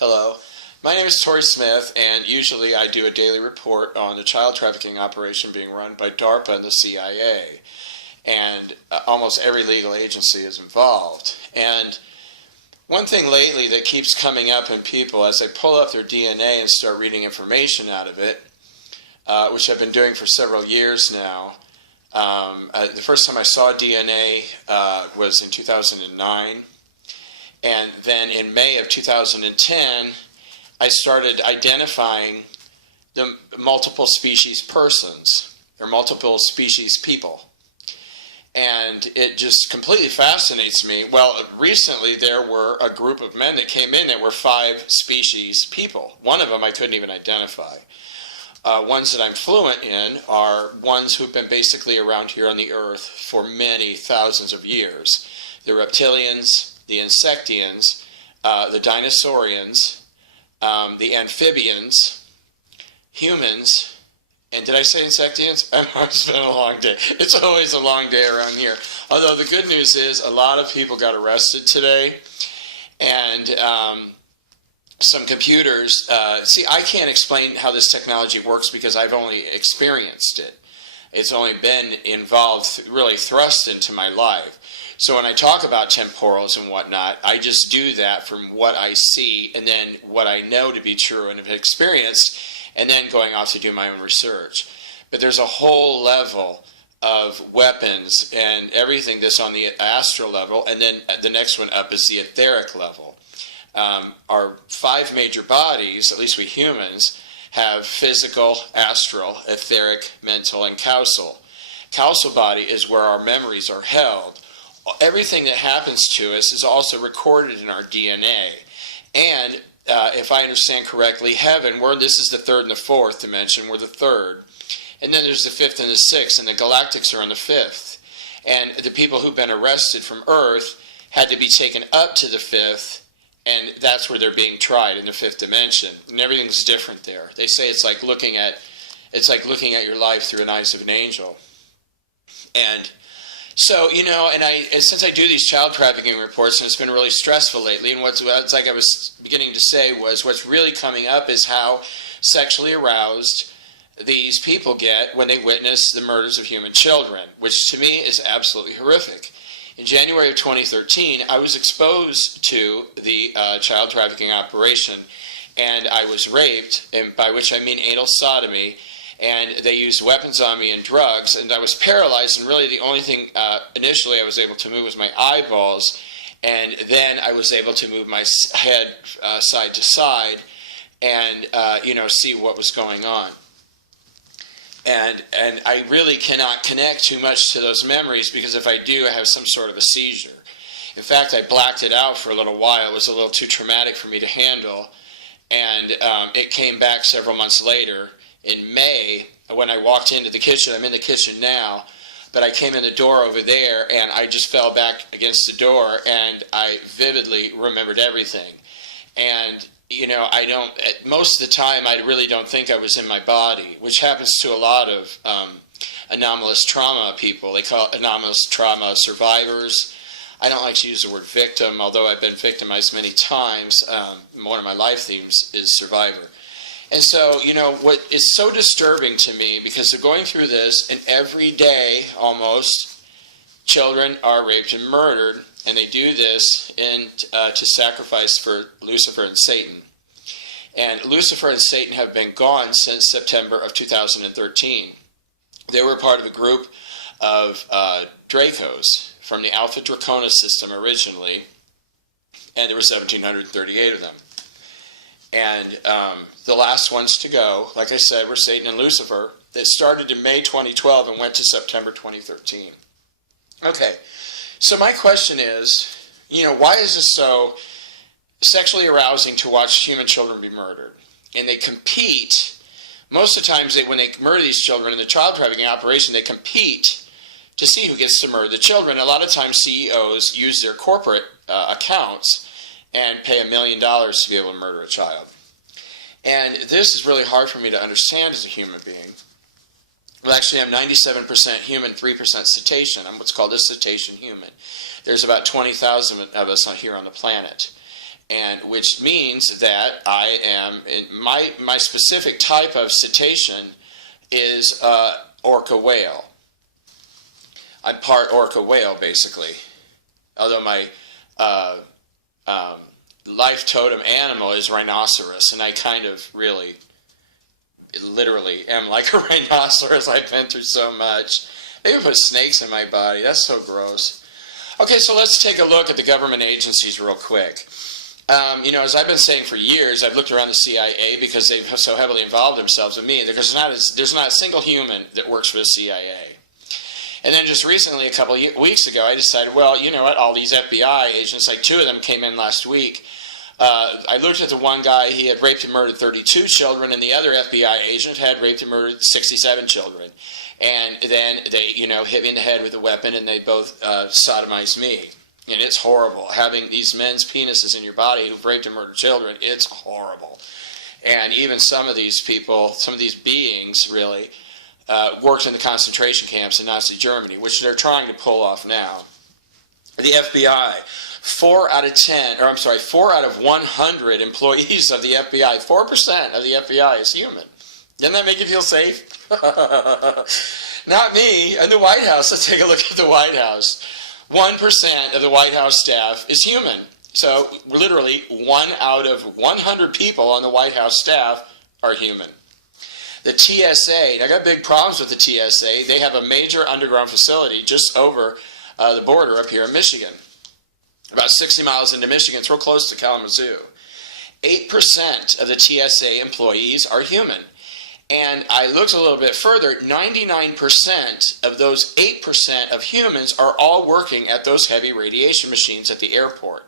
Hello, my name is Tori Smith, and usually I do a daily report on the child trafficking operation being run by DARPA and the CIA. And almost every legal agency is involved. And one thing lately that keeps coming up in people as they pull up their DNA and start reading information out of it, which I've been doing for several years now. The first time I saw DNA was in 2009. And then in May of 2010, I started identifying the multiple species persons, or multiple species people. And it just completely fascinates me. Well, recently there were a group of men that came in that were 5 species people. One of them I couldn't even identify. Ones that I'm fluent in are ones who've been basically around here on the earth for many thousands of years. The reptilians, the insectians, the dinosaurians, the amphibians, humans, and did I say insectians? It's been a long day. It's always a long day around here. Although the good news is a lot of people got arrested today, and some computers, see, I can't explain how this technology works because I've only experienced it. It's only been involved, really thrust into my life. So when I talk about temporals and whatnot, I just do that from what I see and then what I know to be true and have experienced, and then going off to do my own research. But there's a whole level of weapons and everything that's on the astral level, and then the next one up is the etheric level. Our 5 major bodies, at least we humans, have physical, astral, etheric, mental, and causal. Causal body is where our memories are held. Everything that happens to us is also recorded in our DNA. And if I understand correctly, heaven, this is the 3rd and the 4th dimension, we're the 3rd. And then there's the 5th and the 6th, and the galactics are on the 5th. And the people who've been arrested from Earth had to be taken up to the 5th, and that's where they're being tried, in the 5th dimension. And everything's different there. They say it's like looking at your life through the eyes of an angel. And so, you know, and since I do these child trafficking reports, and it's been really stressful lately, and what's like I was beginning to say was what's really coming up is how sexually aroused these people get when they witness the murders of human children, which to me is absolutely horrific. In January of 2013, I was exposed to the child trafficking operation, and I was raped, and by which I mean anal sodomy, and they used weapons on me and drugs, and I was paralyzed, and really the only thing initially I was able to move was my eyeballs, and then I was able to move my head side to side and see what was going on. And I really cannot connect too much to those memories, because if I do, I have some sort of a seizure. In fact, I blacked it out for a little while. It was a little too traumatic for me to handle, and it came back several months later. In May, when I walked into the kitchen, I'm in the kitchen now, but I came in the door over there, and I just fell back against the door, and I vividly remembered everything. And, you know, most of the time, I really don't think I was in my body, which happens to a lot of anomalous trauma people. They call it anomalous trauma survivors. I don't like to use the word victim, although I've been victimized many times. One of my life themes is survivor. And so, you know, what is so disturbing to me, because they're going through this, and every day, almost, children are raped and murdered, and they do this to sacrifice for Lucifer and Satan. And Lucifer and Satan have been gone since September of 2013. They were part of a group of Dracos from the Alpha Draconis system originally, and there were 1,738 of them. And the last ones to go, like I said, were Satan and Lucifer. That started in May 2012 and went to September 2013. Okay, so my question is, you know, why is this so sexually arousing to watch human children be murdered? And they compete. Most of the times when they murder these children in the child trafficking operation, they compete to see who gets to murder the children. A lot of times CEOs use their corporate accounts and pay $1 million to be able to murder a child. And this is really hard for me to understand as a human being. Well, actually, I'm 97% human, 3% cetacean. I'm what's called a cetacean human. There's about 20,000 of us here on the planet. and which means that I am, my specific type of cetacean is orca whale. I'm part orca whale, basically. Although my life totem animal is rhinoceros, and I kind of really, literally am like a rhinoceros. I've been through so much. They even put snakes in my body. That's so gross. Okay, so let's take a look at the government agencies real quick. You know, as I've been saying for years, I've looked around the CIA because they've so heavily involved themselves with me. There's not a single human that works for the CIA. And then just recently, a couple of weeks ago, I decided, well, you know what, all these FBI agents, like 2 of them came in last week. I looked at the one guy, he had raped and murdered 32 children, and the other FBI agent had raped and murdered 67 children. And then they, you know, hit me in the head with a weapon, and they both sodomized me. And it's horrible. Having these men's penises in your body who've raped and murdered children, it's horrible. And even some of these people, some of these beings, really, worked in the concentration camps in Nazi Germany, which they're trying to pull off now. The FBI, 4 out of 100 employees of the FBI, 4% of the FBI is human. Doesn't that make you feel safe? Not me. In the White House, let's take a look at the White House. 1% of the White House staff is human. So literally 1 out of 100 people on the White House staff are human. The TSA, I got big problems with the TSA. They have a major underground facility just over the border up here in Michigan. About 60 miles into Michigan, it's real close to Kalamazoo. 8% of the TSA employees are human. And I looked a little bit further, 99% of those 8% of humans are all working at those heavy radiation machines at the airport.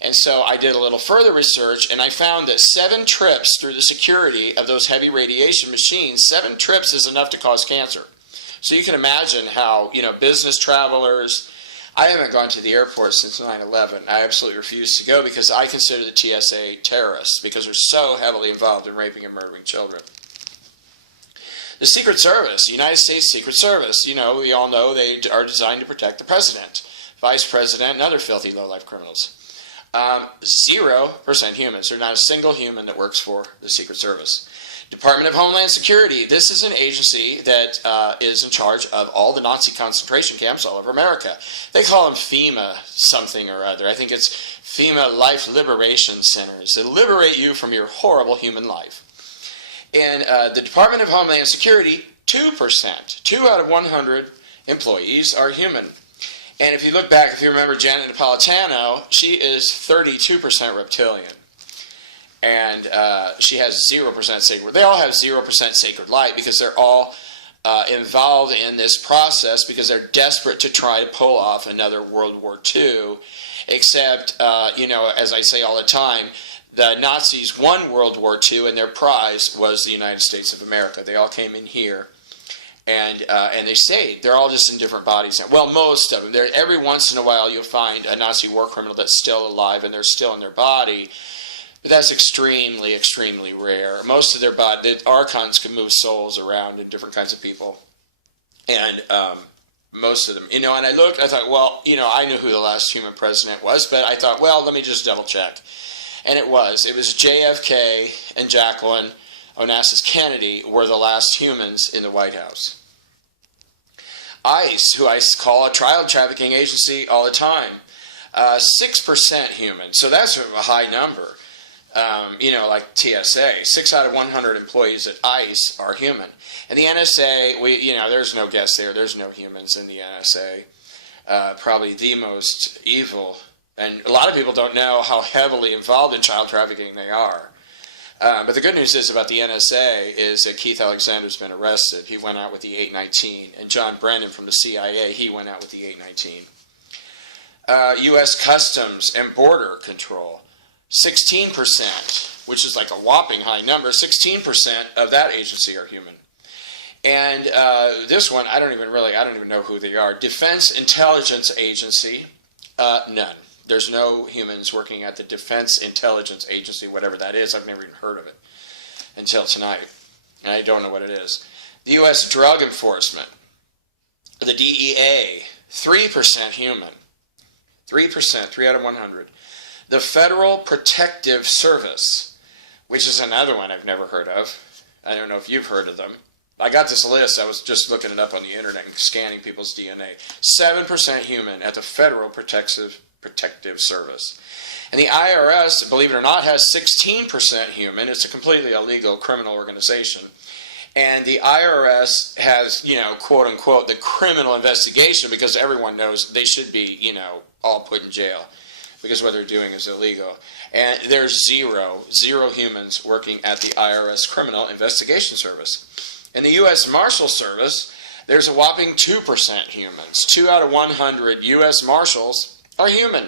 And so I did a little further research, and I found that 7 trips through the security of those heavy radiation machines, 7 trips is enough to cause cancer. So you can imagine how, you know, business travelers, I haven't gone to the airport since 9/11. I absolutely refuse to go because I consider the TSA terrorists because they're so heavily involved in raping and murdering children. The Secret Service, United States Secret Service, you know, we all know they are designed to protect the president, vice president, and other filthy low-life criminals. 0% humans. There's not a single human that works for the Secret Service. Department of Homeland Security. This is an agency that is in charge of all the Nazi concentration camps all over America. They call them FEMA something or other. I think it's FEMA Life Liberation Centers. They liberate you from your horrible human life. In the Department of Homeland Security, 2%, 2 out of 100 employees are human. And if you look back, if you remember Janet Napolitano, she is 32% reptilian. And she has 0% sacred. They all have 0% sacred light because they're all involved in this process because they're desperate to try to pull off another World War II. Except, you know, as I say all the time, the Nazis won World War II, and their prize was the United States of America. They all came in here, and they stayed. They're all just in different bodies now. Well, most of them. Every once in a while, you'll find a Nazi war criminal that's still alive, and they're still in their body. But that's extremely, extremely rare. Most of their body, the archons can move souls around in different kinds of people, and most of them, you know. And I looked, I thought, well, you know, I knew who the last human president was, but I thought, well, let me just double check. And it was JFK and Jacqueline Onassis Kennedy were the last humans in the White House. ICE, who I call a child trafficking agency all the time, 6% human. So that's a high number. You know, like TSA, 6 out of 100 employees at ICE are human. And the NSA, you know, there's no guess there. There's no humans in the NSA. Probably the most evil. And a lot of people don't know how heavily involved in child trafficking they are. But the good news is about the NSA is that Keith Alexander's been arrested. He went out with the 819. And John Brennan from the CIA, he went out with the 819. U.S. Customs and Border Control, 16%, which is like a whopping high number. 16% of that agency are human. And this one, I don't even know who they are. Defense Intelligence Agency, none. There's no humans working at the Defense Intelligence Agency, whatever that is. I've never even heard of it until tonight. And I don't know what it is. The U.S. Drug Enforcement, the DEA, 3% human. 3%, 3 out of 100. the Federal Protective Service, which is another one I've never heard of. I don't know if you've heard of them. I got this list. I was just looking it up on the internet and scanning people's DNA. 7% human at the Federal Protective Service. And the IRS, believe it or not, has 16% human. It's a completely illegal criminal organization. And the IRS has, you know, quote unquote, the criminal investigation because everyone knows they should be, you know, all put in jail because what they're doing is illegal. And there's zero humans working at the IRS Criminal Investigation Service. In the U.S. Marshal Service, there's a whopping 2% humans. 2 out of 100 U.S. Marshals are human.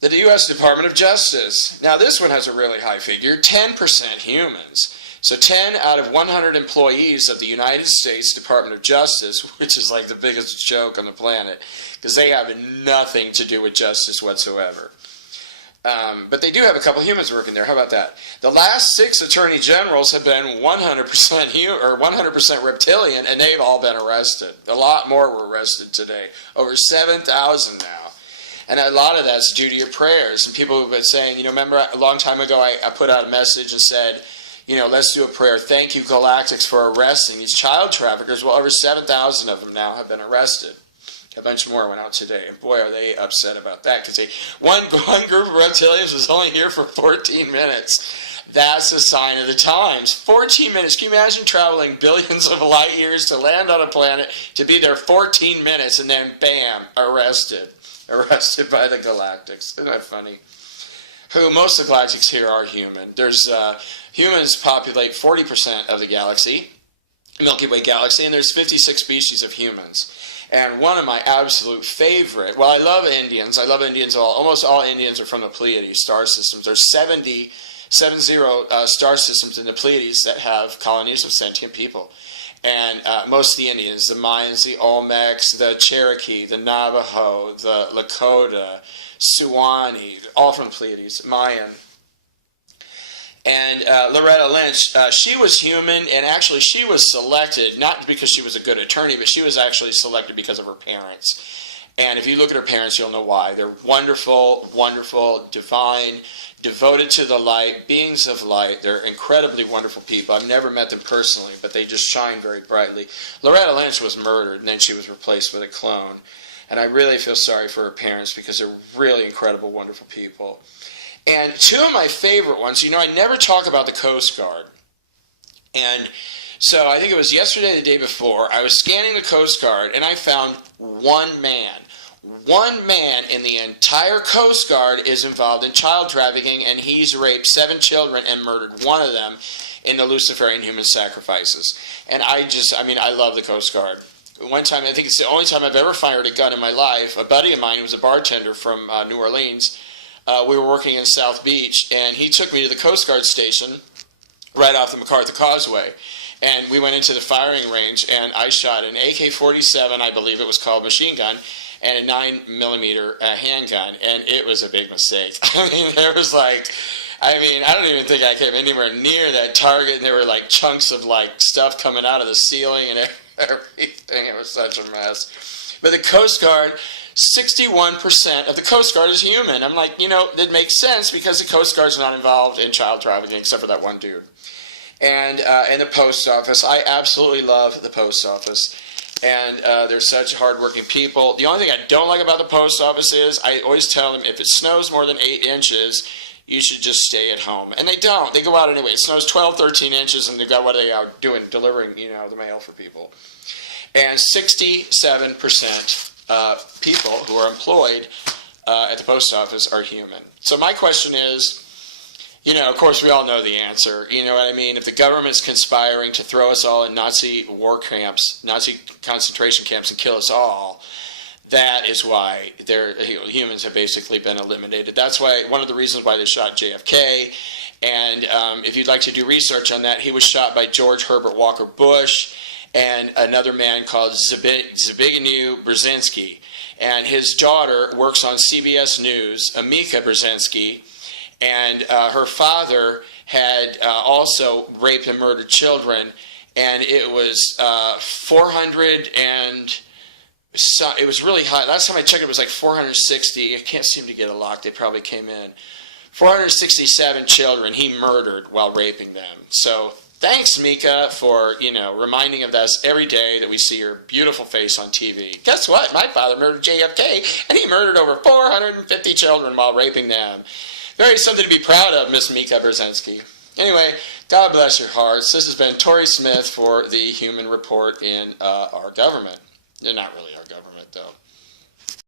The U.S. Department of Justice. Now this one has a really high figure, 10% humans. So 10 out of 100 employees of the United States Department of Justice, which is like the biggest joke on the planet, because they have nothing to do with justice whatsoever. But they do have a couple humans working there. How about that? The last 6 attorney generals have been 100% reptilian, and they've all been arrested. A lot more were arrested today. Over 7,000 now. And a lot of that's due to your prayers. And people have been saying, you know, remember a long time ago I put out a message and said, you know, let's do a prayer. Thank you, Galactics, for arresting these child traffickers. Well, over 7,000 of them now have been arrested. A bunch more went out today. And boy, are they upset about that. Because one group of reptilians was only here for 14 minutes. That's a sign of the times. 14 minutes. Can you imagine traveling billions of light years to land on a planet, to be there 14 minutes, and then bam, arrested. Arrested by the Galactics. Isn't that funny? Who most of the Galactics here are human. There's humans populate 40% of the galaxy, Milky Way galaxy, and there's 56 species of humans. And one of my absolute favorite, well, I love Indians. I love Indians almost all Indians are from the Pleiades star systems. There's 70 star systems in the Pleiades that have colonies of sentient people. And most of the Indians, the Mayans, the Olmecs, the Cherokee, the Navajo, the Lakota, Suwannee, all from the Pleiades, Mayan. And Loretta Lynch, she was human, and actually she was selected, not because she was a good attorney, but she was actually selected because of her parents. And if you look at her parents, you'll know why. They're wonderful, wonderful, divine, devoted to the light, beings of light. They're incredibly wonderful people. I've never met them personally, but they just shine very brightly. Loretta Lynch was murdered, and then she was replaced with a clone. And I really feel sorry for her parents because they're really incredible, wonderful people. And 2 of my favorite ones, you know, I never talk about the Coast Guard. And so I think it was yesterday or the day before, I was scanning the Coast Guard, and I found one man. One man in the entire Coast Guard is involved in child trafficking, and he's raped 7 children and murdered one of them in the Luciferian human sacrifices. And I love the Coast Guard. One time, I think it's the only time I've ever fired a gun in my life. A buddy of mine who was a bartender from New Orleans, we were working in South Beach, and he took me to the Coast Guard station right off the MacArthur Causeway. And we went into the firing range, and I shot an AK-47, I believe it was called, machine gun, and a 9mm handgun, and it was a big mistake. I mean, there was I don't even think I came anywhere near that target, and there were like chunks of like stuff coming out of the ceiling and everything. It was such a mess. But the Coast Guard, 61% of the Coast Guard is human. I'm like, you know, it makes sense because the Coast Guard's not involved in child trafficking except for that one dude. And the Post Office, I absolutely love the Post Office. And they're such hardworking people. The only thing I don't like about the Post Office is I always tell them if it snows more than 8 inches, you should just stay at home. And they don't. They go out anyway. It snows 12, 13 inches, and what are they out doing? Delivering, you know, the mail for people. And 67% people who are employed at the Post Office are human. So my question is, you know, of course, we all know the answer. You know what I mean? If the government's conspiring to throw us all in Nazi war camps, Nazi concentration camps, and kill us all, that is why humans have basically been eliminated. That's why one of the reasons why they shot JFK. And if you'd like to do research on that, he was shot by George Herbert Walker Bush and another man called Zbigniew Brzezinski. And his daughter works on CBS News, Amika Brzezinski. And her father had also raped and murdered children, and it was 400 and So it was really high. Last time I checked, it was like 460. I can't seem to get a lock. They probably came in. 467 children he murdered while raping them. So thanks, Mika, for, reminding of us every day that we see your beautiful face on TV. Guess what? My father murdered JFK, and he murdered over 450 children while raping them. Very something to be proud of, Miss Mika Brzezinski. Anyway, God bless your hearts. This has been Tori Smith for the Human Report in our government. They're not really our government, though.